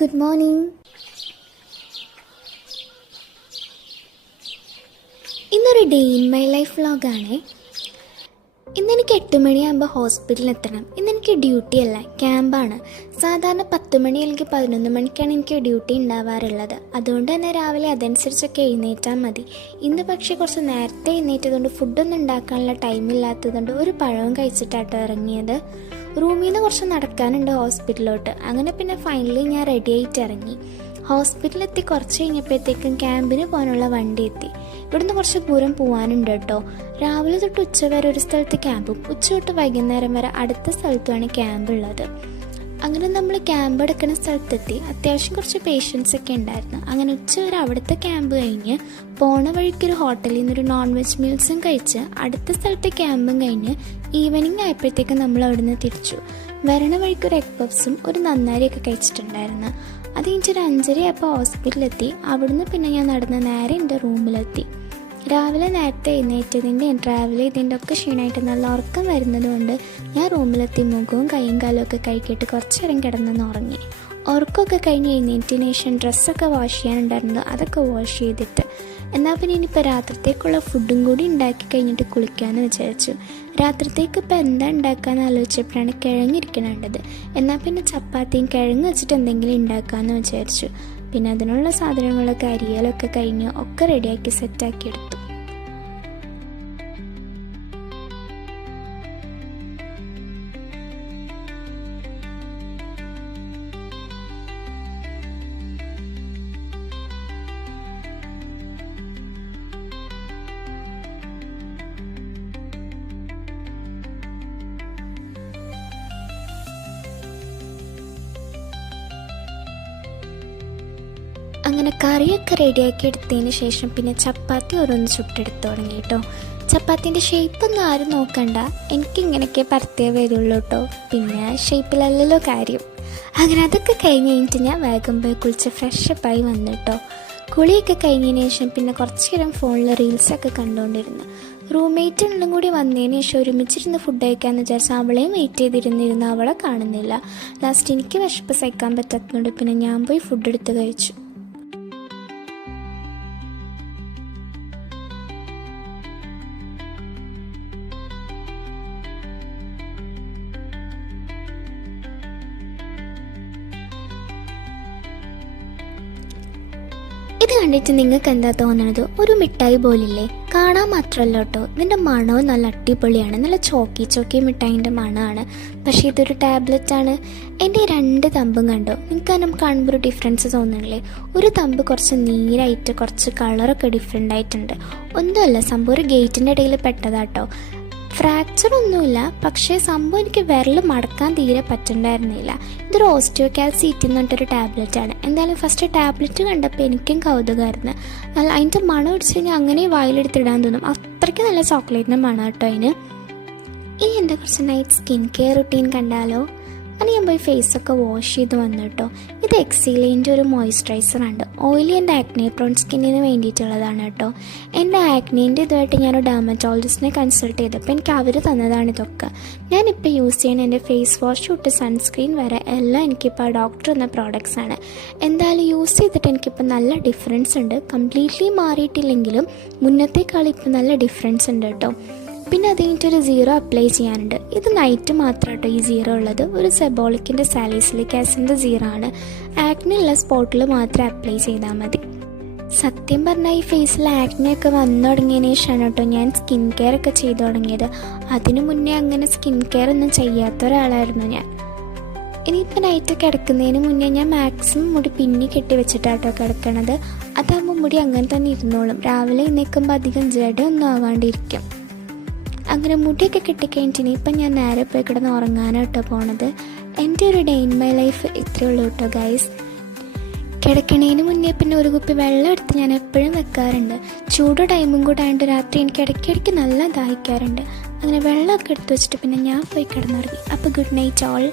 Good morning. ഇന്നൊരു day in my life വ്ളോഗാണേ. ഇന്നെനിക്ക് 8 മണിയാകുമ്പോൾ ഹോസ്പിറ്റലിൽ എത്തണം. ഇന്നെനിക്ക് ഡ്യൂട്ടി അല്ല, ക്യാമ്പാണ്. സാധാരണ 10 മണി അല്ലെങ്കിൽ 11 മണിക്കാണ് എനിക്ക് ഡ്യൂട്ടി ഉണ്ടാവാറുള്ളത്. അതുകൊണ്ട് തന്നെ രാവിലെ അതനുസരിച്ചൊക്കെ എഴുന്നേറ്റാൽ മതി. ഇന്ന് പക്ഷേ കുറച്ച് നേരത്തെ എഴുന്നേറ്റതുകൊണ്ട് ഫുഡൊന്നും ഉണ്ടാക്കാനുള്ള ടൈമില്ലാത്തതുകൊണ്ട് ഒരു പഴവും കഴിച്ചിട്ടാട്ടോ ഇറങ്ങിയത്. റൂമിൽ നിന്ന് കുറച്ച് നടക്കാനുണ്ട് ഹോസ്പിറ്റലിലോട്ട്. അങ്ങനെ പിന്നെ ഫൈനലി ഞാൻ റെഡി ആയിട്ട് ഇറങ്ങി. ഹോസ്പിറ്റലിലെത്തി കുറച്ച് കഴിഞ്ഞപ്പോഴത്തേക്കും ക്യാമ്പിന് പോകാനുള്ള വണ്ടി എത്തി. ഇവിടുന്ന് കുറച്ച് ദൂരം പോകാനുണ്ട് കേട്ടോ. രാവിലെ തൊട്ട് ഉച്ച വരെ ഒരു സ്ഥലത്ത് ക്യാമ്പും ഉച്ച തൊട്ട് വൈകുന്നേരം വരെ അടുത്ത സ്ഥലത്തുമാണ് ക്യാമ്പ് ഉള്ളത്. അങ്ങനെ നമ്മൾ ക്യാമ്പ് എടുക്കുന്ന സ്ഥലത്തെത്തി. അത്യാവശ്യം കുറച്ച് പേഷ്യൻസ് ഒക്കെ ഉണ്ടായിരുന്നു. അങ്ങനെ ഉച്ച വരെ അവിടുത്തെ ക്യാമ്പ് കഴിഞ്ഞ് പോണ വഴിക്കൊരു ഹോട്ടലിൽ നിന്നൊരു നോൺ വെജ് മീൽസും കഴിച്ച് അടുത്ത സ്ഥലത്തെ ക്യാമ്പും കഴിഞ്ഞ് ഈവനിങ് ആയപ്പോഴത്തേക്കും നമ്മൾ അവിടെ നിന്ന് തിരിച്ചു. വരണ വഴിക്കൊരു എഗ് പഫ്സും ഒരു നന്നാരിയൊക്കെ കഴിച്ചിട്ടുണ്ടായിരുന്നു. അത് കഴിഞ്ഞിട്ടൊരു 5:30 ആയപ്പോൾ ഹോസ്പിറ്റലിലെത്തി. അവിടുന്ന് പിന്നെ ഞാൻ നടന്ന് നേരെ എൻ്റെ റൂമിലെത്തി. രാവിലെ നേരത്തെ എഴുന്നേറ്റതിൻ്റെയും ട്രാവൽ ചെയ്തതിൻ്റെ ഒക്കെ ക്ഷീണമായിട്ട് നല്ല ഉറക്കം വരുന്നതുകൊണ്ട് ഞാൻ റൂമിലെത്തി മുഖവും കൈയും കാലും ഒക്കെ കഴുകിയിട്ട് കുറച്ച് നേരം കിടന്നെന്ന് ഉറങ്ങി. ഉറക്കമൊക്കെ കഴിഞ്ഞ് എഴുന്നേറ്റതിന് ശേഷം ഡ്രസ്സൊക്കെ വാഷ് ചെയ്യാനുണ്ടായിരുന്നു. അതൊക്കെ വാഷ് ചെയ്തിട്ട് എന്നാൽ പിന്നെ ഇനിയിപ്പോൾ രാത്രിത്തേക്കുള്ള ഫുഡും കൂടി ഉണ്ടാക്കി കഴിഞ്ഞിട്ട് കുളിക്കാമെന്ന് വിചാരിച്ചു. രാത്രിത്തേക്ക് ഇപ്പോൾ എന്താ ഉണ്ടാക്കാമെന്ന് ആലോചിച്ചപ്പോഴാണ് കിഴങ്ങിരിക്കണേണ്ടത്. എന്നാൽ പിന്നെ ചപ്പാത്തിയും കിഴങ്ങ് വെച്ചിട്ട് എന്തെങ്കിലും ഉണ്ടാക്കാമെന്ന് വിചാരിച്ചു. പിന്നെ അതിനുള്ള സാധനങ്ങളൊക്കെ അരിയലൊക്കെ കഴിഞ്ഞ് ഒക്കെ റെഡിയാക്കി സെറ്റാക്കി എടുത്തു. അങ്ങനെ കറിയൊക്കെ റെഡിയാക്കി എടുത്തതിന് ശേഷം പിന്നെ ചപ്പാത്തി ഓരോന്ന് ചുട്ടെടുത്ത് തുടങ്ങി കേട്ടോ. ചപ്പാത്തിൻ്റെ ഷേപ്പൊന്നും ആരും നോക്കണ്ട, എനിക്കിങ്ങനെയൊക്കെ പരത്തിയേ വരുള്ളൂ കേട്ടോ. പിന്നെ ഷേപ്പിലല്ലല്ലോ കാര്യം. അങ്ങനെ അതൊക്കെ കഴിഞ്ഞിട്ട് ഞാൻ വേഗം പോയി കുളിച്ച് ഫ്രഷപ്പായി വന്നു കേട്ടോ. കുളിയൊക്കെ കഴിഞ്ഞതിന് ശേഷം പിന്നെ കുറച്ച് നേരം ഫോണിൽ റീൽസൊക്കെ കണ്ടുകൊണ്ടിരുന്നു. റൂംമേറ്റുകളും കൂടി വന്നതിന് ശേഷം ഒരുമിച്ചിരുന്ന് ഫുഡ് കഴിക്കാമെന്ന് വിചാരിച്ചാൽ അവളെയും വെയിറ്റ് ചെയ്തിരുന്നിരുന്നു. അവളെ കാണുന്നില്ല. ലാസ്റ്റ് എനിക്ക് വിശപ്പ് സഹിക്കാൻ പറ്റാത്തതുകൊണ്ട് പിന്നെ ഞാൻ പോയി ഫുഡ് എടുത്ത് കഴിച്ചു. ഇത് കണ്ടിട്ട് നിങ്ങൾക്ക് എന്താ തോന്നുന്നത്? ഒരു മിഠായി പോലില്ലേ? കാണാൻ മാത്രമല്ല കേട്ടോ, ഇതിൻ്റെ മണവും നല്ല അടിപൊളിയാണ്. നല്ല ചോക്കി മിഠായിൻ്റെ മണമാണ്. പക്ഷേ ഇതൊരു ടാബ്ലറ്റാണ്. എൻ്റെ 2 തമ്പും കണ്ടോ? നിങ്ങൾക്ക് അതിനും കാണുമ്പോൾ ഒരു ഡിഫറൻസ് തോന്നുന്നില്ലേ? ഒരു തമ്പ് കുറച്ച് നീരായിട്ട് കുറച്ച് കളറൊക്കെ ഡിഫറെൻ്റ് ആയിട്ടുണ്ട്. ഒന്നുമല്ല, സംഭവം ഒരു ഗേറ്റിൻ്റെ ഇടയിൽ പെട്ടതാട്ടോ. ഫ്രാക്ചർ ഒന്നുമില്ല, പക്ഷേ സംഭവം എനിക്ക് വിരൽ മടക്കാൻ തീരെ പറ്റുന്നുണ്ടായിരുന്നില്ല. ഇതൊരു ഓസ്റ്റിയോകാൽസീറ്റ് എന്ന് പറഞ്ഞിട്ടൊരു ടാബ്ലറ്റാണ്. എന്തായാലും ഫസ്റ്റ് ടാബ്ലറ്റ് കണ്ടപ്പോൾ എനിക്കും കൗതുകമായിരുന്നു. നല്ല അതിൻ്റെ മണം അടിച്ച് കഴിഞ്ഞാൽ അങ്ങനെ വായിലെടുത്തിടാൻ തോന്നും. അത്രയ്ക്ക് നല്ല ചോക്ലേറ്റിൻ്റെ മണം കേട്ടോ അതിന്. ഇനി എൻ്റെ കുറച്ച് നൈറ്റ് സ്കിൻ കെയർ റുട്ടീൻ കണ്ടാലോ? അങ്ങനെ ഞാൻ പോയി ഫേസൊക്കെ വാഷ് ചെയ്ത് വന്നു കേട്ടോ. ഇത് എക്സീലിൻ്റെ ഒരു മോയ്സ്ചറൈസറാണ്. ഓയിലി ആൻഡ് ആക്നെ പ്രോൺ സ്കിന്നിന് വേണ്ടിയിട്ടുള്ളതാണ് കേട്ടോ. എൻ്റെ ആക്നേൻ്റെ ഇതുമായിട്ട് ഞാനൊരു ഡെർമറ്റോളജിസ്റ്റിനെ കൺസൾട്ട് ചെയ്തപ്പോൾ എനിക്ക് അവർ തന്നതാണ് ഇതൊക്കെ. ഞാനിപ്പോൾ യൂസ് ചെയ്യുന്ന എൻ്റെ ഫേസ് വാഷ് തൊട്ട് സൺസ്ക്രീൻ വരെ എല്ലാം എനിക്കിപ്പോൾ ഡോക്ടർ എന്ന പ്രോഡക്ട്സാണ്. എന്തായാലും യൂസ് ചെയ്തിട്ട് എനിക്കിപ്പോൾ നല്ല ഡിഫറൻസ് ഉണ്ട്. കംപ്ലീറ്റ്ലി മാറിയിട്ടില്ലെങ്കിലും മുന്നത്തേക്കാൾ ഇപ്പോൾ നല്ല ഡിഫറൻസ് ഉണ്ട് കേട്ടോ. പിന്നെ അത് കഴിഞ്ഞിട്ടൊരു സീറോ അപ്ലൈ ചെയ്യാനുണ്ട്. ഇത് നൈറ്റ് മാത്രം കേട്ടോ ഈ സീറോ ഉള്ളത്. ഒരു സെബോളിക്കിൻ്റെ സാലിസിലിക് ആസിഡിൻ്റെ സീറോ ആണ്. ആക്നെയുള്ള സ്പോട്ടിൽ മാത്രം അപ്ലൈ ചെയ്താൽ മതി. സത്യം പറഞ്ഞാൽ ഈ ഫേസിൽ ആക്നെയൊക്കെ വന്നു തുടങ്ങിയതിന് ശേഷമാണ് കേട്ടോ ഞാൻ സ്കിൻ കെയർ ഒക്കെ ചെയ്തു തുടങ്ങിയത്. അതിനു മുന്നേ അങ്ങനെ സ്കിൻ കെയർ ഒന്നും ചെയ്യാത്ത ഒരാളായിരുന്നു ഞാൻ. ഇനിയിപ്പോൾ നൈറ്റ് കിടക്കുന്നതിന് മുന്നേ ഞാൻ മാക്സിമം മുടി പിന്നി കെട്ടി വെച്ചിട്ടാട്ടോ കിടക്കണത്. അതാകുമ്പോൾ മുടി അങ്ങനെ തന്നെ ഇരുന്നോളും. രാവിലെ എഴുന്നേൽക്കുമ്പോൾ അധികം ജഡയൊന്നും ആവാണ്ടിരിക്കും. അങ്ങനെ മുടിയൊക്കെ കെട്ടിക്കഴിഞ്ഞിട്ട് ഇനിയിപ്പം ഞാൻ നേരെ പോയി കിടന്ന് ഉറങ്ങാനാട്ടോ പോണത്. എൻ്റെ ഒരു ഡേ ഇൻ മൈ ലൈഫ് ഇത്രയേ ഉള്ളൂ കേട്ടോ ഗൈസ്. കിടക്കണേന് മുന്നേ പിന്നെ ഒരു കുപ്പി വെള്ളം എടുത്ത് ഞാൻ എപ്പോഴും വെക്കാറുണ്ട്. ചൂട് ടൈമും കൂടെ ആയതുകൊണ്ട് രാത്രി എനിക്ക് ഇടയ്ക്കിടയ്ക്ക് നല്ല ദാഹിക്കാറുണ്ട്. അങ്ങനെ വെള്ളമൊക്കെ എടുത്ത് വെച്ചിട്ട് പിന്നെ ഞാൻ പോയി കിടന്നുറങ്ങി. അപ്പോൾ ഗുഡ് നൈറ്റ് ഓൾ.